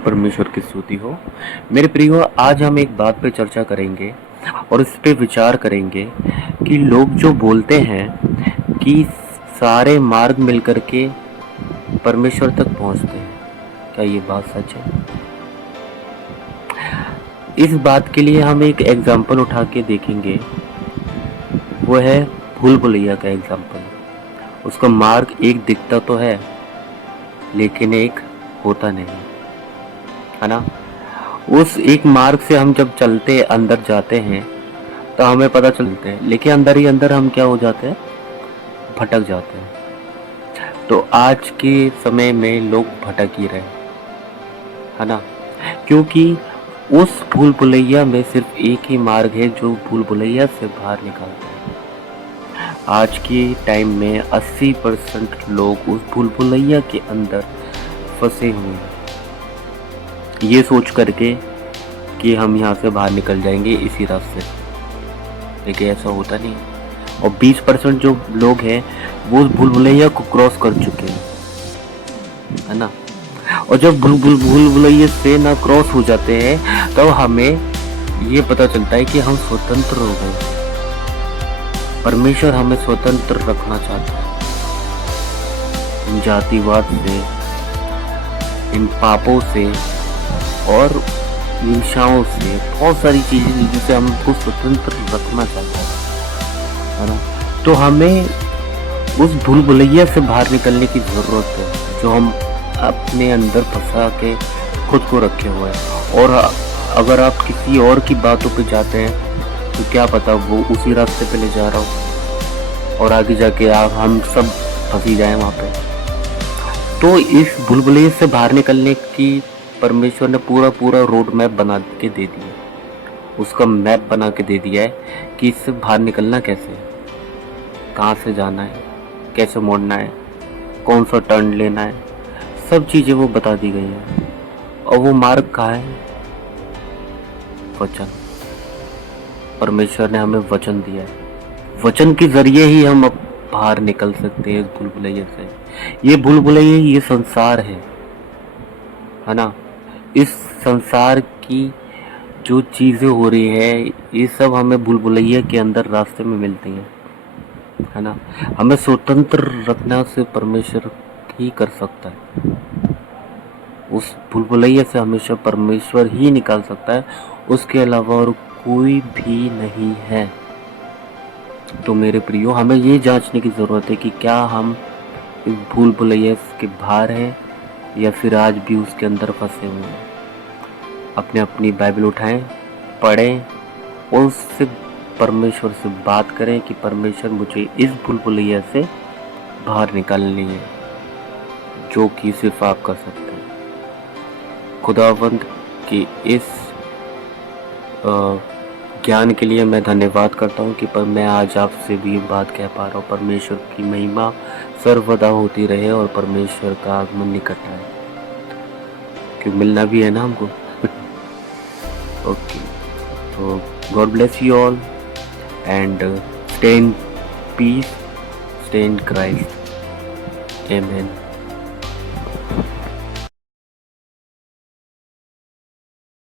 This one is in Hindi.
परमेश्वर की स्तुति हो। मेरे प्रियो, आज हम एक बात पे चर्चा करेंगे और इस पे विचार करेंगे कि लोग जो बोलते हैं कि सारे मार्ग मिलकर के परमेश्वर तक पहुंचते हैं, क्या ये बात सच है? इस बात के लिए हम एक एग्जाम्पल उठा के देखेंगे, वो है भूल भुलैया का एग्जाम्पल। उसका मार्ग एक दिखता तो है लेकिन एक होता नहीं, है ना। उस एक मार्ग से हम जब चलते अंदर जाते हैं तो हमें पता चलता है, लेकिन अंदर ही अंदर हम क्या हो जाते हैं, भटक जाते हैं। तो आज के समय में लोग भटक ही रहे, है ना, क्योंकि उस भूल भुलैया में सिर्फ एक ही मार्ग है जो भूल भुलैया से बाहर निकालता है। आज के टाइम में 80% लोग उस भूल भुलैया के अंदर फंसे हुए हैं, ये सोच करके कि हम यहाँ से बाहर निकल जाएंगे इसी रास्ते से, लेकिन ऐसा होता नहीं। और 20% जो लोग हैं वो उस भूल भुलैया को क्रॉस कर चुके हैं, है ना। और जब भूल भुलैया से ना क्रॉस हो जाते हैं तब हमें ये पता चलता है कि हम स्वतंत्र हो गए। परमेश्वर हमें स्वतंत्र रखना चाहता है इन जातिवाद से, इन पापों से और हिंसाओं से, बहुत सारी चीजें जिनसे हमको स्वतंत्र रखना चाहता है ना। तो हमें उस भूल भुलैया से बाहर निकलने की ज़रूरत है जो हम अपने अंदर फंसा के खुद को रखे हुए हैं। और अगर आप किसी और की बातों पे जाते हैं तो क्या पता वो उसी रास्ते पे ले जा रहा हो और आगे जाके हम सब फंसी जाएं वहाँ पे। तो इस भूल भुलैया से बाहर निकलने की परमेश्वर ने पूरा रोड मैप बना के दे दिया, उसका मैप बना के दे दिया है कि इससे बाहर निकलना कैसे है, कहाँ से जाना है, कैसे मोड़ना है, कौन सा टर्न लेना है, सब चीज़ें वो बता दी गई हैं। और वो मार्ग कहाँ है? वचन। परमेश्वर ने हमें वचन दिया है, वचन के जरिए ही हम अब बाहर निकल सकते हैं इस भूल भुलैया से। ये भूल भुलैया ये संसार है ना। इस संसार की जो चीज़ें हो रही है ये सब हमें भूल भुलैया के अंदर रास्ते में मिलती हैं, है ना। हमें स्वतंत्र रखना से परमेश्वर ही कर सकता है। उस भूल भुलैया से हमेशा परमेश्वर ही निकाल सकता है, उसके अलावा और कोई भी नहीं है। तो मेरे प्रियो, हमें ये जांचने की ज़रूरत है कि क्या हम इस भूल भुलैया के बाहर हैं या फिर आज भी उसके अंदर फंसे हुए हैं। अपनी बाइबल उठाएं, पढ़ें और उससे परमेश्वर से बात करें कि परमेश्वर मुझे इस भूल भुलैया से बाहर निकालनी है, जो कि सिर्फ आप कर सकते हैं। खुदावंद की इस ज्ञान के लिए मैं धन्यवाद करता हूँ कि मैं आज आपसे भी बात कह पा रहा हूँ। परमेश्वर की महिमा सर्वदा होती रहे और परमेश्वर का आगमन निकट है, क्योंकि मिलना भी है ना हमको। ओके, तो God bless you all and stay in peace, stay in Christ. Amen.